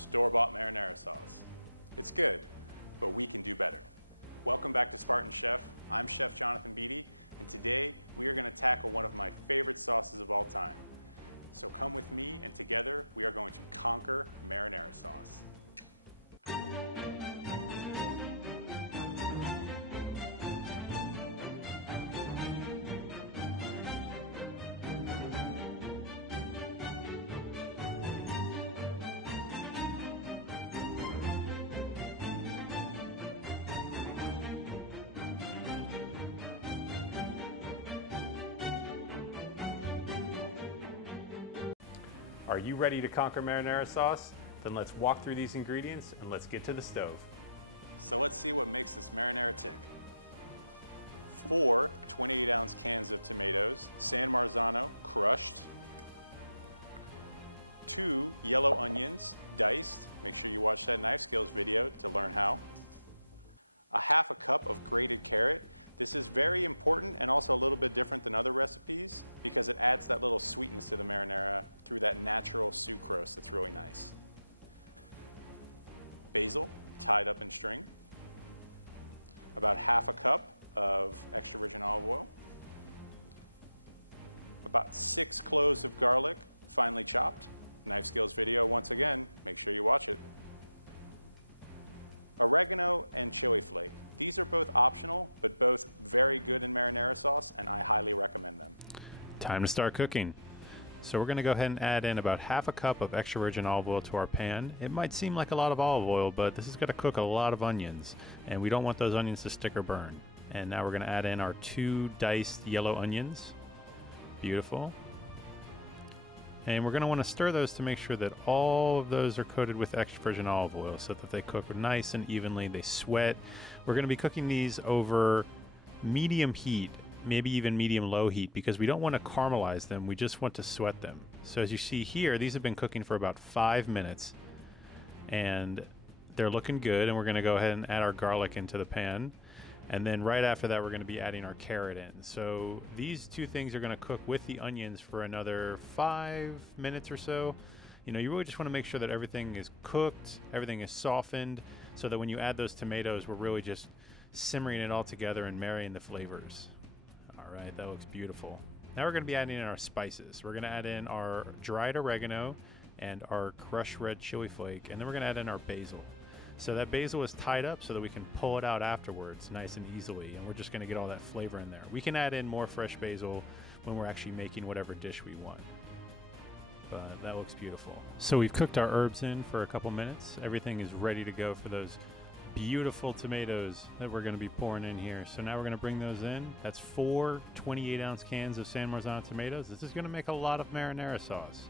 store-bought marinara sauce. It's good, but we can do better. Welcome back to Spartan Chef. I'm Chef Jonathan Beatty, and today we are going to tackle one of my favorite sauces of all time. So come with me, and together we are going to conquer marinara sauce. Are you ready to conquer marinara sauce? Then let's walk through these ingredients and let's get to the stove. So let's see what makes this marinara tick. 4 28-ounce cans of tomatoes, San Marzano crushed. 2 yellow onions diced. Make sure you watch that knife skills video to learn how. 1/2 cup of grated carrot. This is very important and also a little bit different than other recipes because it adds that little sweetness to the marinara through that natural sucrose that's really nice. Basil, tied up in string. About 1/2 cup of extra virgin olive oil. About 6 cloves of garlic, finely chopped. Knife skills video, once again, make sure you watch it. Oregano and chili flake. These are both optional, but both very good in marinara sauce, and I highly recommend them. Time to start cooking. So we're gonna go ahead and add in about 1/2 cup of extra virgin olive oil to our pan. It might seem like a lot of olive oil, but this is gonna cook a lot of onions, and we don't want those onions to stick or burn. And now we're gonna add in our 2 diced yellow onions. Beautiful. And we're gonna wanna stir those to make sure that all of those are coated with extra virgin olive oil so that they cook nice and evenly, they sweat. We're gonna be cooking these over medium heat, maybe even medium low heat, because we don't wanna caramelize them, we just want to sweat them. So as you see here, these have been cooking for about 5 minutes and they're looking good, and we're gonna go ahead and add our garlic into the pan. And then right after that, we're gonna be adding our carrot in. So these 2 things are gonna cook with the onions for another 5 minutes or so. You know, you really just wanna make sure that everything is cooked, everything is softened, so that when you add those tomatoes, we're really just simmering it all together and marrying the flavors. All right, that looks beautiful. Now we're gonna be adding in our spices. We're gonna add in our dried oregano and our crushed red chili flake, and then we're gonna add in our basil. So that basil is tied up so that we can pull it out afterwards nice and easily, and we're just gonna get all that flavor in there. We can add in more fresh basil when we're actually making whatever dish we want. But that looks beautiful. So we've cooked our herbs in for a couple minutes. Everything is ready to go for those beautiful tomatoes that we're gonna be pouring in here. So now we're gonna bring those in. That's 4 28-ounce cans of San Marzano tomatoes. This is gonna make a lot of marinara sauce.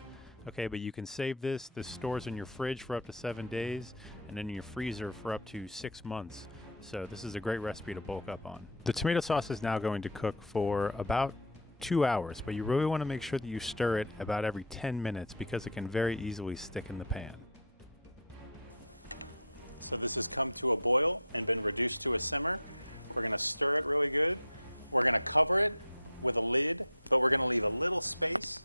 Okay, but you can save this. This stores in your fridge for up to 7 days and in your freezer for up to 6 months. So this is a great recipe to bulk up on. The tomato sauce is now going to cook for about 2 hours, but you really want to make sure that you stir it about every 10 minutes because it can very easily stick in the pan. So this has come to a boil and been reduced to a simmer. We're gonna stir it really good. We're gonna cover it with a lid, but we're gonna leave a little space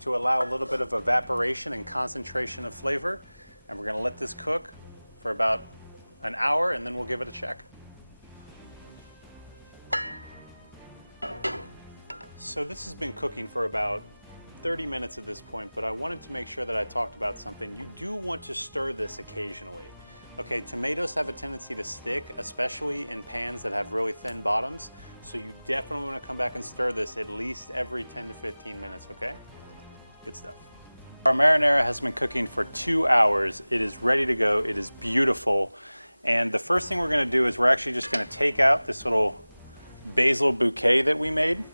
to allow a little bit of evaporation and concentration of flavor. And we're gonna let this cook for about an hour, and then we'll give it a check. So this has been cooking for about 30 minutes at this point, but I wanted to make sure that I talked about something. You do want to stir this occasionally. Okay, tomatoes have a tendency to stick, especially in pans that have really thin bottoms. So you definitely wanna come back and stir this at least every 10 to 15 minutes, okay? Good stuff. Our marinara has been cooking for 2 hours. It is ready to go. It is beautiful. And the first thing we're gonna do is we're actually just gonna take out this little basil bouquet that we made.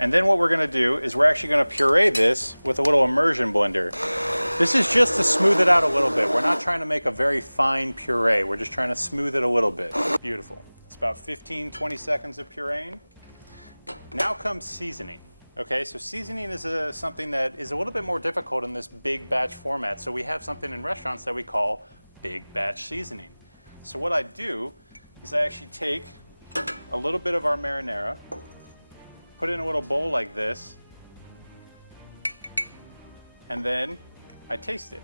And then what we're gonna do is we're actually gonna puree this with a little immersion blender. This is just to smooth it out a little bit. We're not trying to make a very fine puree. We're just trying to smooth it a little bit. Beautiful. It's about 15, 20 seconds of pureeing. Now comes seasoning. Okay, so seasoning is something that is a little bit more difficult in this big batch format. So we have something in restaurants that we call big batch seasoning. So what I do is I actually take a little bit of our marinara, put it in a little bowl like this, and then I taste it.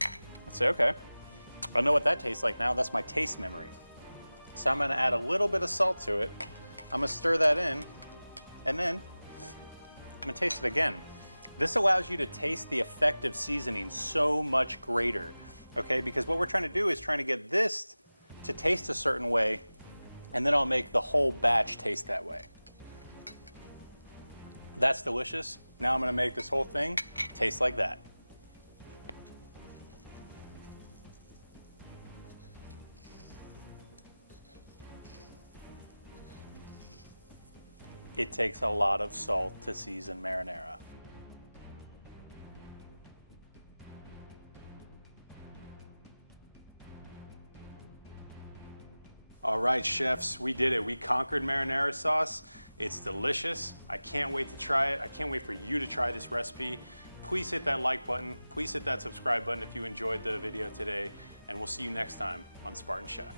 I say, okay, I know what that tastes like now. That's my taste memory. So I'm gonna add a little bit of salt to it. I'm gonna stir that in, and then I'm gonna taste it again. This allows you to taste the effect of seasoning so much greater, okay? Because what we're trying to do is trying to get this to taste a certain way, and then I'll make the whole batch taste that way. That's delicious. Now I'm gonna make this whole thing taste like that. It takes a lot of salt to season marinara. All right, chefs, we did it. We conquered marinara sauce. It's delicious. I can't wait to try it. I can't wait for you to try this recipe. Please hit that like button. Please hit that subscribe button if you enjoyed the video today, and we'll see you next time on Spartan Chef.